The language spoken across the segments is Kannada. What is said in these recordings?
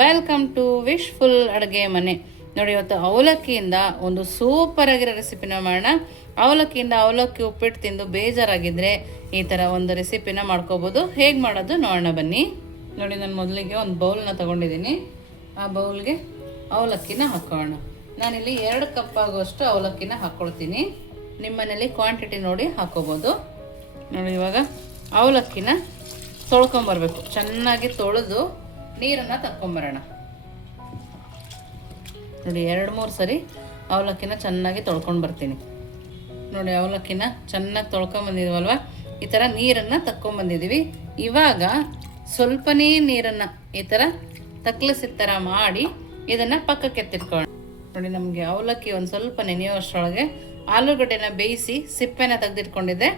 ವೆಲ್ಕಮ್ ಟು ವಿಶ್ಫುಲ್ ಅಡುಗೆ ಮನೆ. ನೋಡಿ, ಇವತ್ತು ಅವಲಕ್ಕಿಯಿಂದ ಒಂದು ಸೂಪರ್ ಆಗಿರೋ ರೆಸಿಪಿನ ಮಾಡೋಣ. ಅವಲಕ್ಕಿ ಉಪ್ಪಿಟ್ಟು ತಿಂದು ಬೇಜಾರಾಗಿದ್ದರೆ ಈ ಥರ ಒಂದು ರೆಸಿಪಿನ ಮಾಡ್ಕೋಬೋದು. ಹೇಗೆ ಮಾಡೋದು ನೋಡೋಣ ಬನ್ನಿ. ನೋಡಿ, ನಾನು ಮೊದಲಿಗೆ ಒಂದು ಬೌಲ್ನ ತೊಗೊಂಡಿದ್ದೀನಿ. ಆ ಬೌಲ್ಗೆ ಅವಲಕ್ಕಿನ ಹಾಕೋಣ. ನಾನಿಲ್ಲಿ 2 ಕಪ್ ಆಗುವಷ್ಟು ಅವಲಕ್ಕಿನ ಹಾಕ್ಕೊಳ್ತೀನಿ. ನಿಮ್ಮ ಮನೇಲಿ ಕ್ವಾಂಟಿಟಿ ನೋಡಿ ಹಾಕೋಬೋದು. ನೋಡಿ, ಇವಾಗ ಅವಲಕ್ಕಿನ ತೊಳ್ಕೊಂಬರ್ಬೇಕು. ಚೆನ್ನಾಗಿ ತೊಳೆದು ನೀರನ್ನು ತಕ್ಕೊಂಬರೋಣ. ನೋಡಿ, 2-3 ಸರಿ ಅವಲಕ್ಕಿನ ಚೆನ್ನಾಗಿ ತೊಳ್ಕೊಂಡು ಬರ್ತೀನಿ. ನೋಡಿ, ಅವಲಕ್ಕಿನ ಚೆನ್ನಾಗಿ ತೊಳ್ಕೊಂಬಂದಿದ್ದೀವಲ್ವ, ಈ ಥರ ನೀರನ್ನು ತಕ್ಕೊಂಬಂದಿದ್ದೀವಿ. ಇವಾಗ ಸ್ವಲ್ಪನೇ ನೀರನ್ನು ಈ ಥರ ತಕ್ಲಿಸಿದ ಥರ ಮಾಡಿ ಇದನ್ನು ಪಕ್ಕಕ್ಕೆ ಎತ್ತಿಟ್ಕೊಳ್ಳೋಣ. ನೋಡಿ, ನಮಗೆ ಅವಲಕ್ಕಿ ಒಂದು ಸ್ವಲ್ಪ ನೆನೆಯುವಷ್ಟರೊಳಗೆ ಆಲೂಗಡ್ಡೆನ ಬೇಯಿಸಿ ಸಿಪ್ಪೆನ ತೆಗೆದಿಟ್ಕೊಂಡಿದ್ದೆ.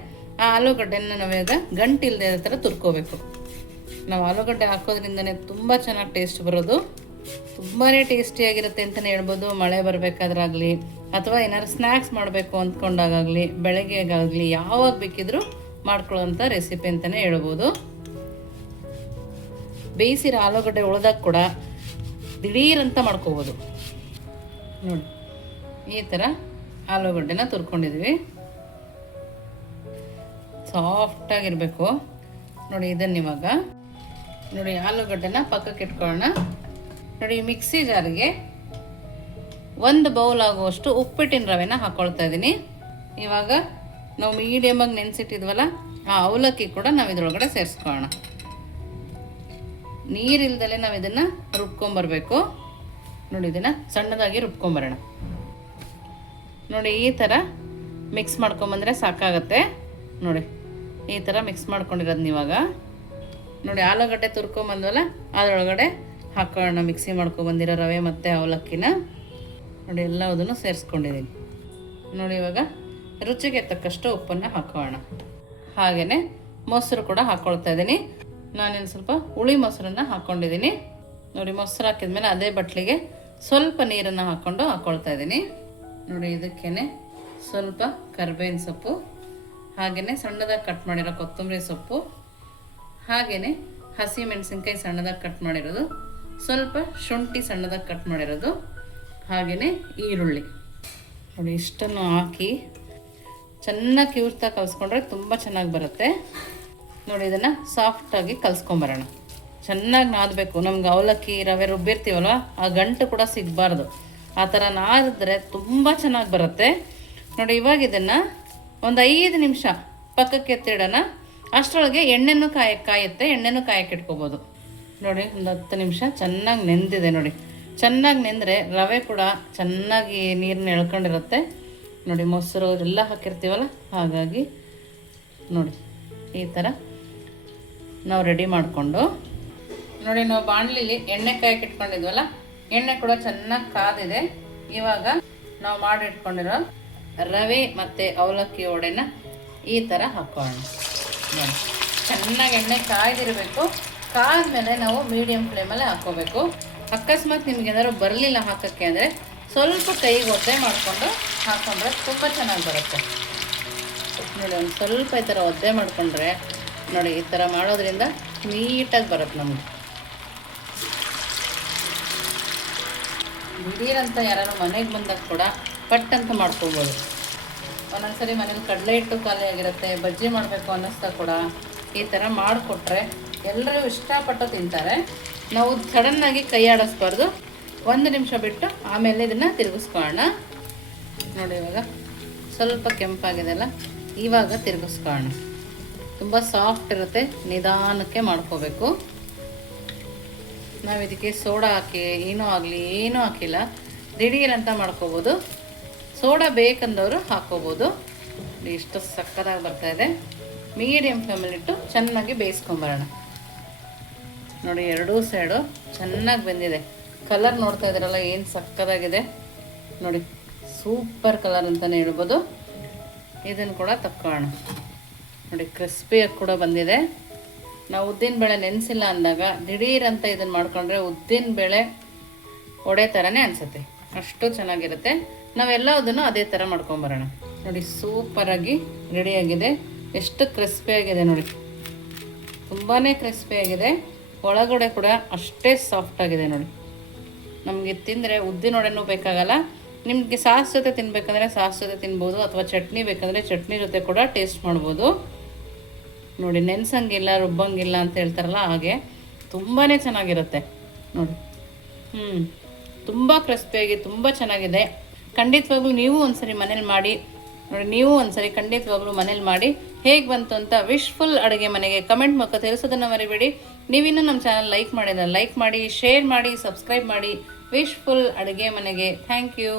ಆ ಆಲೂಗಡ್ಡೆನ ನಾವೀಗ ಗಂಟಿಲ್ಲದೆ ಥರ ತುರ್ಕೋಬೇಕು. ನಾವು ಆಲೂಗಡ್ಡೆ ಹಾಕೋದ್ರಿಂದನೇ ತುಂಬ ಚೆನ್ನಾಗಿ ಟೇಸ್ಟ್ ಬರೋದು. ತುಂಬಾ ಟೇಸ್ಟಿಯಾಗಿರುತ್ತೆ ಅಂತಲೇ ಹೇಳ್ಬೋದು. ಮಳೆ ಬರಬೇಕಾದ್ರಾಗಲಿ ಅಥವಾ ಏನಾದ್ರು ಸ್ನ್ಯಾಕ್ಸ್ ಮಾಡಬೇಕು ಅಂದ್ಕೊಂಡಾಗಲಿ ಬೆಳಗ್ಗೆಗಾಗಲಿ ಯಾವಾಗ ಬೇಕಿದ್ರೂ ಮಾಡ್ಕೊಳ್ಳೋಂಥ ರೆಸಿಪಿ ಅಂತಲೇ ಹೇಳ್ಬೋದು. ಬೇಯಿಸಿರೋ ಆಲೂಗಡ್ಡೆ ಉಳ್ದಾಗ ಕೂಡ ದಿಢೀರಂತ ಮಾಡ್ಕೋಬೋದು. ನೋಡಿ, ಈ ಥರ ಆಲೂಗಡ್ಡೆನ ತುರ್ಕೊಂಡಿದ್ವಿ. ಸಾಫ್ಟಾಗಿರಬೇಕು. ನೋಡಿ, ಇದನ್ನು ಇವಾಗ ನೋಡಿ ಆಲೂಗಡ್ಡೆನ ಪಕ್ಕಕ್ಕೆ ಇಟ್ಕೊಳ್ಳೋಣ. ನೋಡಿ, ಮಿಕ್ಸಿ ಜಾರಿಗೆ 1 ಬೌಲ್ ಆಗುವಷ್ಟು ಉಪ್ಪಿಟ್ಟಿನ ರವೆನ ಹಾಕ್ಕೊಳ್ತಾ ಇದ್ದೀನಿ. ಇವಾಗ ನಾವು ಮೀಡಿಯಮಾಗಿ ನೆನೆಸಿಟ್ಟಿದ್ವಲ್ಲ ಆ ಅವಲಕ್ಕಿ ಕೂಡ ನಾವು ಇದ್ರೊಳಗಡೆ ಸೇರಿಸ್ಕೊಳ್ಳೋಣ. ನೀರಿಲ್ದಲೇ ನಾವು ಇದನ್ನು ರುಬ್ಕೊಂಬರ್ಬೇಕು. ನೋಡಿ, ಇದನ್ನು ಸಣ್ಣದಾಗಿ ರುಬ್ಕೊಂಬರೋಣ. ನೋಡಿ, ಈ ಥರ ಮಿಕ್ಸ್ ಮಾಡ್ಕೊಂಬಂದರೆ ಸಾಕಾಗತ್ತೆ. ನೋಡಿ, ಈ ಥರ ಮಿಕ್ಸ್ ಮಾಡ್ಕೊಂಡಿರೋದನ್ನ ಇವಾಗ ನೋಡಿ ಆಲೂಗಡ್ಡೆ ತುರ್ಕೊಂಬಂದ್ವಲ್ಲ ಅದರೊಳಗಡೆ ಹಾಕೋಣ. ಮಿಕ್ಸಿ ಮಾಡ್ಕೊಬಂದಿರೋ ರವೆ ಮತ್ತು ಅವಲಕ್ಕಿನ ನೋಡಿ ಎಲ್ಲದನ್ನು ಸೇರಿಸ್ಕೊಂಡಿದ್ದೀನಿ. ನೋಡಿ, ಇವಾಗ ರುಚಿಗೆ ತಕ್ಕಷ್ಟು ಉಪ್ಪನ್ನು ಹಾಕೋಣ. ಹಾಗೆಯೇ ಮೊಸರು ಕೂಡ ಹಾಕ್ಕೊಳ್ತಾ ಇದ್ದೀನಿ. ನಾನಿಲ್ಲಿ ಸ್ವಲ್ಪ ಹುಳಿ ಮೊಸರನ್ನು ಹಾಕ್ಕೊಂಡಿದ್ದೀನಿ. ನೋಡಿ, ಮೊಸರು ಹಾಕಿದ್ಮೇಲೆ ಅದೇ ಬಟ್ಲಿಗೆ ಸ್ವಲ್ಪ ನೀರನ್ನು ಹಾಕ್ಕೊಳ್ತಾ ಇದ್ದೀನಿ. ನೋಡಿ, ಇದಕ್ಕೇ ಸ್ವಲ್ಪ ಕರಿಬೇವಿನ ಸೊಪ್ಪು, ಹಾಗೆಯೇ ಸಣ್ಣದಾಗಿ ಕಟ್ ಮಾಡಿರೋ ಕೊತ್ತಂಬರಿ ಸೊಪ್ಪು, ಹಾಗೆಯೇ ಹಸಿ ಮೆಣಸಿನ್ಕಾಯಿ ಸಣ್ಣದಾಗಿ ಕಟ್ ಮಾಡಿರೋದು, ಸ್ವಲ್ಪ ಶುಂಠಿ ಸಣ್ಣದಾಗಿ ಕಟ್ ಮಾಡಿರೋದು, ಹಾಗೆಯೇ ಈರುಳ್ಳಿ. ನೋಡಿ, ಇಷ್ಟನ್ನು ಹಾಕಿ ಚೆನ್ನಾಗಿ ಕಿವುರ್ತಾ ಕಲಿಸ್ಕೊಂಡ್ರೆ ತುಂಬ ಚೆನ್ನಾಗಿ ಬರುತ್ತೆ. ನೋಡಿ, ಇದನ್ನು ಸಾಫ್ಟಾಗಿ ಕಲಿಸ್ಕೊಂಬರೋಣ. ಚೆನ್ನಾಗಿ ನಾದಬೇಕು. ನಮ್ಗೆ ಅವಲಕ್ಕಿ ರವೆ ರುಬ್ಬಿರ್ತೀವಲ್ವ ಆ ಗಂಟು ಕೂಡ ಸಿಗಬಾರ್ದು. ಆ ಥರ ನಾದಿದ್ರೆ ತುಂಬ ಚೆನ್ನಾಗಿ ಬರುತ್ತೆ. ನೋಡಿ, ಇವಾಗ ಇದನ್ನು ಒಂದು 5 ನಿಮಿಷ ಪಕ್ಕಕ್ಕೆ ಎತ್ತಿಡೋಣ. ಅಷ್ಟರೊಳಗೆ ಎಣ್ಣೆನೂ ಕಾಯುತ್ತೆ. ಎಣ್ಣೆನೂ ಕಾಯಕ್ಕೆ ಇಟ್ಕೋಬೋದು. ನೋಡಿ, ಒಂದು 10 ನಿಮಿಷ ಚೆನ್ನಾಗಿ ನೆಂದಿದೆ. ನೋಡಿ, ಚೆನ್ನಾಗಿ ನೆಂದರೆ ರವೆ ಕೂಡ ಚೆನ್ನಾಗಿ ನೀರನ್ನ ಎಳ್ಕೊಂಡಿರುತ್ತೆ. ನೋಡಿ, ಮೊಸರು ಎಲ್ಲ ಹಾಕಿರ್ತೀವಲ್ಲ ಹಾಗಾಗಿ ನೋಡಿ ಈ ಥರ ನಾವು ರೆಡಿ ಮಾಡಿಕೊಂಡು ನೋಡಿ, ನಾವು ಬಾಣಲಿಲಿ ಎಣ್ಣೆ ಕಾಯಕ್ಕೆ ಇಟ್ಕೊಂಡಿದ್ವಲ್ಲ ಎಣ್ಣೆ ಕೂಡ ಚೆನ್ನಾಗಿ ಕಾದಿದೆ. ಇವಾಗ ನಾವು ಮಾಡಿಟ್ಕೊಂಡಿರೋ ರವೆ ಮತ್ತು ಅವಲಕ್ಕಿ ವಡೆನ ಈ ಥರ ಹಾಕೋಣ. ನೋಡಿ, ಚೆನ್ನಾಗಿ ಎಣ್ಣೆ ಕಾಯ್ದಿರಬೇಕು. ಕಾದ್ಮೇಲೆ ನಾವು ಮೀಡಿಯಮ್ ಫ್ಲೇಮಲ್ಲಿ ಹಾಕ್ಕೋಬೇಕು. ಅಕಸ್ಮಾತ್ ನಿಮ್ಗೆ ಏನಾದ್ರು ಬರಲಿಲ್ಲ ಹಾಕೋಕ್ಕೆ ಅಂದರೆ ಸ್ವಲ್ಪ ಕೈಗೆ ಒದ್ದೆ ಮಾಡಿಕೊಂಡು ಹಾಕ್ಕೊಂಡ್ರೆ ತುಂಬ ಚೆನ್ನಾಗಿ ಬರುತ್ತೆ. ನೋಡಿ, ಒಂದು ಸ್ವಲ್ಪ ಈ ಥರ ಒದ್ದೆ ಮಾಡಿಕೊಂಡ್ರೆ ನೋಡಿ ಈ ಥರ ಮಾಡೋದ್ರಿಂದ ನೀಟಾಗಿ ಬರುತ್ತೆ ನಮಗೆ. ದಿಢೀರಂತ ಯಾರು ಮನೆಗೆ ಬಂದಾಗ ಕೂಡ ಪಟ್ಟಂತ ಮಾಡ್ಕೋಬೋದು. ಒಂದೊಂದ್ಸರಿ ಮನೇಲಿ ಕಡಲೆ ಹಿಟ್ಟು ಖಾಲಿ ಆಗಿರುತ್ತೆ, ಬಜ್ಜಿ ಮಾಡಬೇಕು ಅನ್ನಿಸ್ತಾ ಕೂಡ ಈ ಥರ ಮಾಡಿಕೊಟ್ರೆ ಎಲ್ಲರೂ ಇಷ್ಟಪಟ್ಟು ತಿಂತಾರೆ. ನಾವು ಸಡನ್ನಾಗಿ ಕೈ ಆಡಿಸ್ಬಾರ್ದು. 1 ನಿಮಿಷ ಬಿಟ್ಟು ಆಮೇಲೆ ಇದನ್ನು ತಿರುಗಿಸ್ಕೊಳ್ಳೋಣ. ನೋಡಿ, ಇವಾಗ ಸ್ವಲ್ಪ ಕೆಂಪಾಗಿದೆಲ್ಲ, ಇವಾಗ ತಿರುಗಿಸ್ಕೊಳ್ಳೋಣ. ತುಂಬ ಸಾಫ್ಟ್ ಇರುತ್ತೆ. ನಿಧಾನಕ್ಕೆ ಮಾಡ್ಕೋಬೇಕು. ನಾವು ಇದಕ್ಕೆ ಸೋಡಾ ಹಾಕಿ ಏನೂ ಹಾಕಿಲ್ಲ. ದಿಢೀರಂತ ಮಾಡ್ಕೋಬೋದು. ಸೋಡಾ ಬೇಕಂದವರು ಹಾಕ್ಕೋಬೋದು. ಇಷ್ಟು ಸಕ್ಕತ್ತಾಗಿ ಬರ್ತಾಯಿದೆ. ಮೀಡಿಯಮ್ ಫ್ಲೇಮಲ್ಲಿಟ್ಟು ಚೆನ್ನಾಗಿ ಬೇಯಿಸ್ಕೊಂಬರೋಣ. ನೋಡಿ, 2 ಸೈಡು ಚೆನ್ನಾಗಿ ಬೆಂದಿದೆ. ಕಲರ್ ನೋಡ್ತಾ ಇದ್ದೀರಲ್ಲ ಏನು ಸಕ್ಕತ್ತಾಗಿದೆ. ನೋಡಿ, ಸೂಪರ್ ಕಲರ್ ಅಂತಲೇ ಹೇಳ್ಬೋದು. ಇದನ್ನು ಕೂಡ ತಕ್ಕೊಳ್ಳೋಣ. ನೋಡಿ, ಕ್ರಿಸ್ಪಿಯಾಗಿ ಕೂಡ ಬಂದಿದೆ. ನಾವು ಉದ್ದಿನಬೇಳೆ ನೆನೆಸಿಲ್ಲ ಅಂದಾಗ ದಿಢೀರಂತ ಇದನ್ನು ಮಾಡ್ಕೊಂಡ್ರೆ ಉದ್ದಿನಬೇಳೆ ಒಡೆ ಥರನೇ ಅನಿಸುತ್ತೆ. ಅಷ್ಟು ಚೆನ್ನಾಗಿರುತ್ತೆ. ನಾವೆಲ್ಲದನ್ನು ಅದೇ ಥರ ಮಾಡ್ಕೊಂಬರೋಣ. ನೋಡಿ, ಸೂಪರಾಗಿ ರೆಡಿಯಾಗಿದೆ. ಎಷ್ಟು ಕ್ರಿಸ್ಪಿಯಾಗಿದೆ ನೋಡಿ, ತುಂಬಾ ಕ್ರಿಸ್ಪಿಯಾಗಿದೆ. ಒಳಗಡೆ ಕೂಡ ಅಷ್ಟೇ ಸಾಫ್ಟಾಗಿದೆ ನೋಡಿ. ನಮಗೆ ತಿಂದರೆ ಉದ್ದಿನೊಡೆನೂ ಬೇಕಾಗಲ್ಲ. ನಿಮಗೆ ಸಾಸ್ ಜೊತೆ ತಿನ್ನಬೇಕಂದ್ರೆ ಸಾಸ್ ಜೊತೆ ತಿನ್ಬೋದು, ಅಥವಾ ಚಟ್ನಿ ಬೇಕಂದರೆ ಚಟ್ನಿ ಜೊತೆ ಕೂಡ ಟೇಸ್ಟ್ ಮಾಡ್ಬೋದು. ನೋಡಿ, ನೆನೆಸಂಗಿಲ್ಲ ರುಬ್ಬಂಗಿಲ್ಲ ಅಂತ ಹೇಳ್ತಾರಲ್ಲ ಹಾಗೆ ತುಂಬಾ ಚೆನ್ನಾಗಿರುತ್ತೆ ನೋಡಿ. ತುಂಬ ಕ್ರಿಸ್ಪಿಯಾಗಿ ತುಂಬ ಚೆನ್ನಾಗಿದೆ. ಖಂಡಿತವಾಗ್ಲೂ ನೀವು ಒಂದ್ಸರಿ ಮನೇಲಿ ಮಾಡಿ ನೋಡಿ. ನೀವು ಒಂದ್ಸರಿ ಖಂಡಿತವಾಗ್ಲೂ ಮನೇಲಿ ಮಾಡಿ ಹೇಗೆ ಬಂತು ಅಂತ ವಿಶ್ಫುಲ್ ಅಡುಗೆ ಮನೆಗೆ ಕಮೆಂಟ್ ಮೂಲಕ ತಿಳಿಸೋದನ್ನು ಮರಿಬೇಡಿ. ನೀವಿನ್ನೂ ನಮ್ಮ ಚಾನಲ್ ಲೈಕ್ ಮಾಡಿದ್ರೆ ಲೈಕ್ ಮಾಡಿ, ಶೇರ್ ಮಾಡಿ, ಸಬ್ಸ್ಕ್ರೈಬ್ ಮಾಡಿ ವಿಶ್ಫುಲ್ ಅಡುಗೆ ಮನೆಗೆ. Thank you.